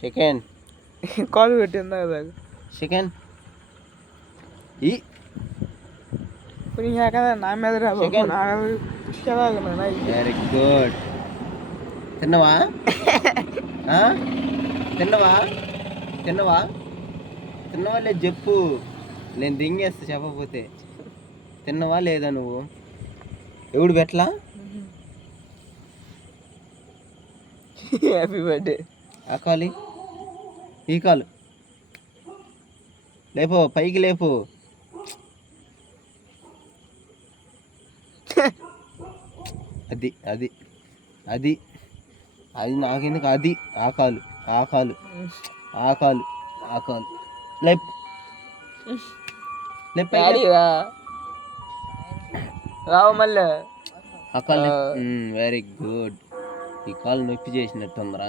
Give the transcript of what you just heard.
Second కాలు పెట్టిందా కదా సెకండ్ నా మీద వెరీ గుడ్. తిన్నవా తిన్నవా తిన్నవా తిన్నవా లేదు చెప్పు, నేను దింగేస్తా చెప్పకపోతే. తిన్నవా లేదా నువ్వు? ఎవడు పెట్టలా? Happy birthday. ఆ కాలి ఈ కాలు లేపు, పైకి లేపు. అది అది అది అది నాకెందుకు? అది ఆ కాలు ఆ కాలు ఆ కాలు ఆ కాలు లేపు లేపు రావు మళ్ళీ ఆ కాలు. Very good. ఈ కాలు నొప్పి చేసినట్టుందిరా.